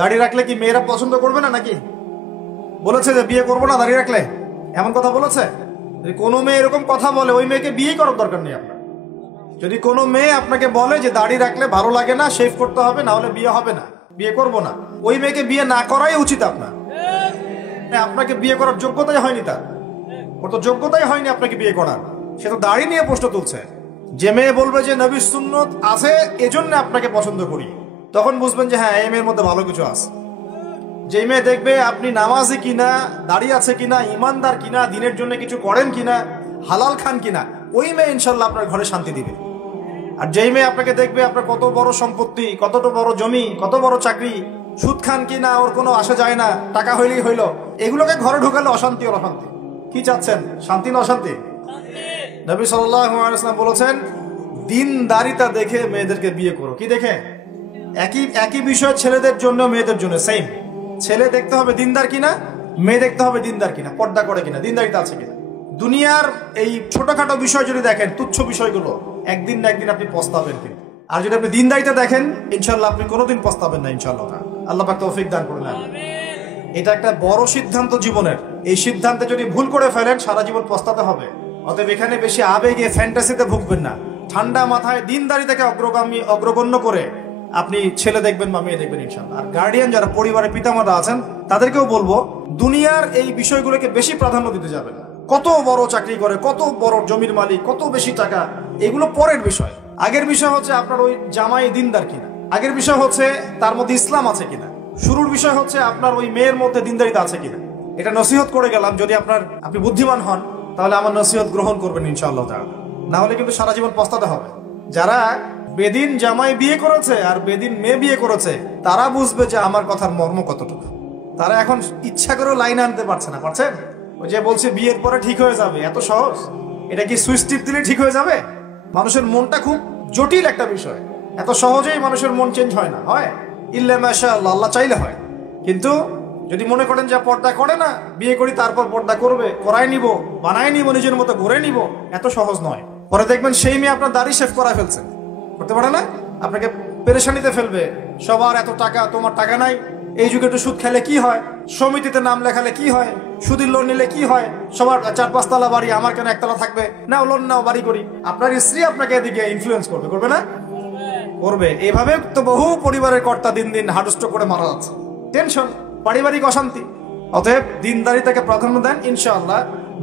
দাড়ি রাখলে কি মেয়েরা পছন্দ করবে না নাকি? বলেছে যে বিয়ে করবো না দাড়ি রাখলে, এমন কথা বলেছে? যদি কোনো মেয়ে এরকম কথা বলে ওই মেয়েকে বিয়ে করার দরকার নেই আপনার। যদি কোনো মেয়ে আপনাকে বলে যে দাড়ি রাখলে ভালো লাগে না, শেভ করতে হবে, না হলে বিয়ে হবে না, বিয়ে করব না, ওই মেয়েকে বিয়ে না করাই উচিত আপনার। আপনাকে বিয়ে করার যোগ্যতাই হয়নি তার, ওর তো যোগ্যতাই হয়নি আপনাকে বিয়ে করার। সে তো দাড়ি নিয়ে প্রশ্ন তুলছে। যে মেয়ে বলবে যে নবীর সুন্নত আছে এজন্য আপনাকে পছন্দ করি, তখন বুঝবেন যে হ্যাঁ এই মেয়ের মধ্যে ভালো কিছু আছে। যে মেয়ে দেখবে আপনি নামাজি কিনা, দাঁড়িয়ে আছে কিনা, ইমানদার কিনা, দিনের জন্য কিছু করেন কিনা, হালাল খান কিনা, ওই মেয়ে ইনশাল্লাহ আপনার ঘরে শান্তি দিবে। আর যেই মেয়ে আপনাকে দেখবে আপনার কত বড় সম্পত্তি, কতটা বড় জমি, কত বড় চাকরি, সুদ খান কিনা ওর কোনো আসা যায় না, টাকা হইলেই হইলো, এগুলোকে ঘরে ঢুকালে অশান্তি আর অশান্তি। কি চাচ্ছেন, শান্তি না অশান্তি? নবী সাল্লাল্লাহু আলাইহি ওয়াসাল্লাম বলেছেন দিনদারিতা দেখে মেয়েদেরকে বিয়ে করো। কি দেখে? একই বিষয় ছেলেদের জন্য মেয়েদের জন্য সেম। ছেলে দেখতে হবে দিনদার কিনা, মেয়ে দেখতে হবে দিনদার কিনা, পর্দা করে কিনা, দিনদারিতা আছে কিনা। দুনিয়ার এই ছোটখাটো বিষয় যদি দেখেন, তুচ্ছ বিষয়গুলো, একদিন না একদিন আপনি পস্তাবেন কিন্তু। আর যদি আপনি দিনদারিতা দেখেন ইনশাল্লাহ আপনি কোনোদিন পস্তাবেন না ইনশাল্লাহ। আল্লাহ পাক তৌফিক দান করুন। এটা একটা বড় সিদ্ধান্ত জীবনের। এই সিদ্ধান্তে যদি ভুল করে ফেলেন সারা জীবন পস্তাতে হবে। অতএব এখানে বেশি আবেগে ফ্যান্টাসিতে ভুগবেন না। ঠান্ডা মাথায় দিনদারিতাকে অগ্রগণ্য করে আপনি ছেলে দেখবেন বা মেয়ে দেখবেন ইনশাআল্লাহ। আর গার্ডিয়ান যারা পরিবারের পিতামাতা আছেন তাদেরকেও বলবো দুনিয়ার এই বিষয়গুলোকে বেশি প্রাধান্য দিতে যাবেন না। কত বড় চাকরি করে, কত বড় জমির মালিক, কত বেশি টাকা, এগুলো পরের বিষয়। আগের বিষয় হচ্ছে আপনার ওই জামাই দিনদার কিনা, আগের বিষয় হচ্ছে তার মধ্যে ইসলাম আছে কিনা, শুরুর বিষয় হচ্ছে আপনার ওই মেয়ের মধ্যে দিনদারিতা আছে কিনা। এটা নসিহত করে গেলাম। যদি আপনি বুদ্ধিমান হন তাহলে আমার নসিহত গ্রহণ করবেন ইনশাআল্লাহ তাআলা। না হলে কিন্তু সারা জীবন পস্তাতে হবে। যারা বেদিন জামাই বিয়ে করেছে আর বেদিন মেয়ে বিয়ে করেছে তারা বুঝবে যে আমার কথার মর্ম কতটুকু। তারা এখন ইচ্ছা করেও লাইনে আনতে পারছে না। পারছেন? ওই যে বলছে বিয়ের পরে ঠিক হয়ে যাবে, এত সহজ? এটা কি সুইচ টিপ দিলে ঠিক হয়ে যাবে? মানুষের মনটা খুব জটিল একটা বিষয়। এত সহজেই মানুষের মন চেঞ্জ হয় না। হয় ইল্লা মাশাআল্লাহ, আল্লাহ চাইলে হয়। কিন্তু যদি মনে করেন যে পর্দা করে না, বিয়ে করি তারপর পর্দা করবে, করাই নিব, বানায় নিব, নিজের মতো ঘুরে নিব, এত সহজ নয়। পরে দেখবেন সেই মেয়ে আপনার দাড়ি শেভ করা ফেলছে, করতে পারে না, আপনাকে পেরেশানিতে ফেলবে। সবার এত টাকা, তোমার টাকা নাই। এই যুগে একটু সুদ খেলে কি হয়, সমিতিতে নাম লেখালে কি হয়, সুদের লোন নিলে কি হয়, সবার 4-5 তলা বাড়ি, আমার কেন একতলা থাকবে, নাও লোন নাও বাড়ি করি। আপনার স্ত্রী আপনাকে এদিকে ইনফ্লুয়েন্স করবে, করবে না? করবে। এভাবে তো বহু পরিবারের কর্তা দিন দিন হার্টস্ট্রোক করে মারা যাচ্ছে। টেনশন, পারিবারিক অশান্তি। অতএব দিনদারিতাকে প্রাধান্য দেন ইনশাআল্লাহ।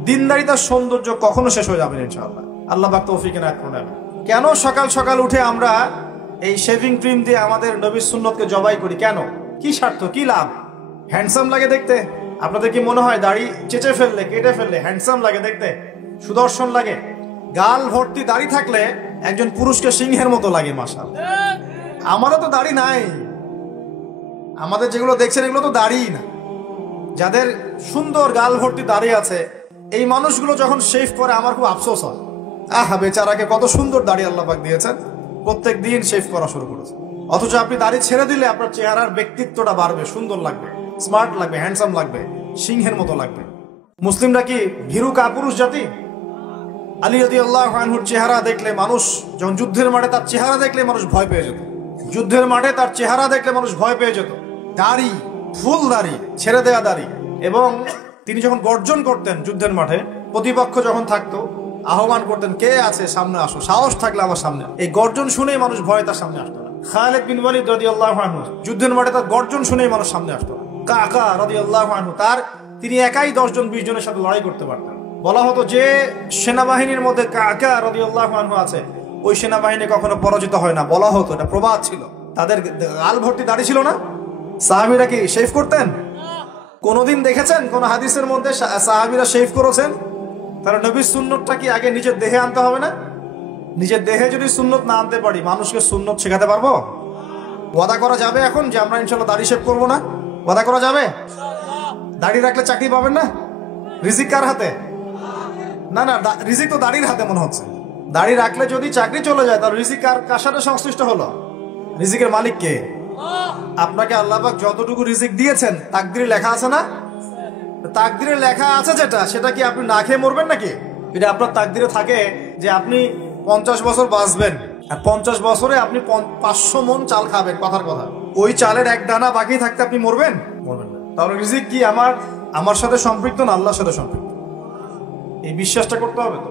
দিনদারিতার সৌন্দর্য কখনো শেষ হয়ে যাবে না ইনশাআল্লাহ। আল্লাহ পাক তৌফিক এনায়েত করুন। কেন সকাল সকাল উঠে আমরা এই শেভিং ক্রিম দিয়ে আমাদের নবীর সুন্নতকে জবাই করি? কেন? কি স্বার্থ, কি লাভ? হ্যান্ডসাম লাগে দেখতে। আপনাদের কি মনে হয় দাড়ি চেঁচে ফেললে, কেটে ফেললে হ্যান্ডসাম লাগে দেখতে, সুদর্শন লাগে? গাল ভর্তি দাড়ি থাকলে একজন পুরুষকে সিংহের মতো লাগে। মাশাআল্লাহ। আমারও তো দাড়ি নাই। আমাদের যেগুলো দেখছেন এগুলো তো দাড়ি না। যাদের সুন্দর গাল ভর্তি দাড়ি আছে এই মানুষগুলো যখন শেভ করে আমার খুব আফসোস হয়। আহা বেচারাকে, কত সুন্দর দাড়ি আল্লাহ পাক দিয়েছেন, প্রত্যেক দিন শেভ করা শুরু করেছে। অথচ আপনি দাড়ি ছেড়ে দিলে আপনার চেহারার ব্যক্তিত্বটা বাড়বে, সুন্দর লাগবে, স্মার্ট লাগবে, হ্যান্ডসাম লাগবে, সিংহের মতো লাগবে। মুসলিমরা কি ভীরু কাপুরুষ জাতি? আলী রাদিয়াল্লাহু আনহুর চেহারা দেখলে মানুষ, যখন যুদ্ধের মাঠে তার চেহারা দেখলে মানুষ ভয় পেয়ে যেত। যুদ্ধের মাঠে তার চেহারা দেখলে মানুষ ভয় পেয়ে যেত। দাড়ি, ফুল দাড়ি, ছেড়ে দেয়া দাড়ি। এবং তিনি যখন গর্জন করতেন যুদ্ধের মাঠে, প্রতিপক্ষ যখন থাকতো আহ্বান করতেন, কে আছে সামনে আসো, সাহস থাকলে আমার সামনে। এই গর্জন শুনেই মানুষ ভয়ে তার সামনে আসতো না। খালিদ বিন ওয়ালিদ রাদিয়াল্লাহু আনহু যুদ্ধের মাঠে তার গর্জন শুনেই মানুষ সামনে আসতো না। কাকা রাদিয়াল্লাহু আনহু তিনি একাই 10 জন 20 জনের সাথে লড়াই করতে পারতেন। বলা হতো যে সেনাবাহিনীর মধ্যে কাকা রাদিয়াল্লাহু আনহু আছে, ওই সেনাবাহিনী কখনো পরাজিত হয় না। বলা হতো, এটা প্রবাদ ছিল। তাদের গাল ভর্তি দাড়ি ছিল না। সাহাবীরা কি শেভ করতেন? কোনদিন দেখেছেন কোন হাদিসের মধ্যে সাহাবীরা শেভ করেছেন? তাহলে নবীর সুন্নতটা কি আগে নিজের দেহে আনতে হবে না? নিজের দেহে যদি সুন্নত না আনতে পারি মানুষকে সুন্নত শেখাতে পারবো? ওয়াদা করা যাবে এখন যে আমরা ইনশাআল্লাহ দাড়ি শেভ করবো না? ওয়াদা করা যাবে? দাড়ি রাখলে চাকরি পাবেন না? রিজিক কার হাতে? না না, রিজিক তো দাড়ির হাতে মনে হচ্ছে। দাড়ি রাখলে যদি চাকরি চলে যায় তাহলে রিজিক কার সাথে সংশ্লিষ্ট হলো? রিজিকের মালিক কে? আপনাকে আল্লাহ পাক যতটুকু রিজিক দিয়েছেন তাকদিরে লেখা আছে না? তাকদিরে লেখা আছে সেটা কি আপনি না খেয়ে মরবেন নাকি? যদি আপনার তাকদিরে থাকে যে আপনি 50 বছর বাঁচবেন আর 50 বছরে আপনি 500 মণ চাল খাবেন, কথার কথা, ওই চালের এক দানা বাকি থাকতে আপনি মরবেন? মরবেন না। তাহলে রিজিক কি আমার সাথে সম্পৃক্ত না আল্লাহর সাথে সম্পৃক্ত? এই বিশ্বাসটা করতে হবে তো।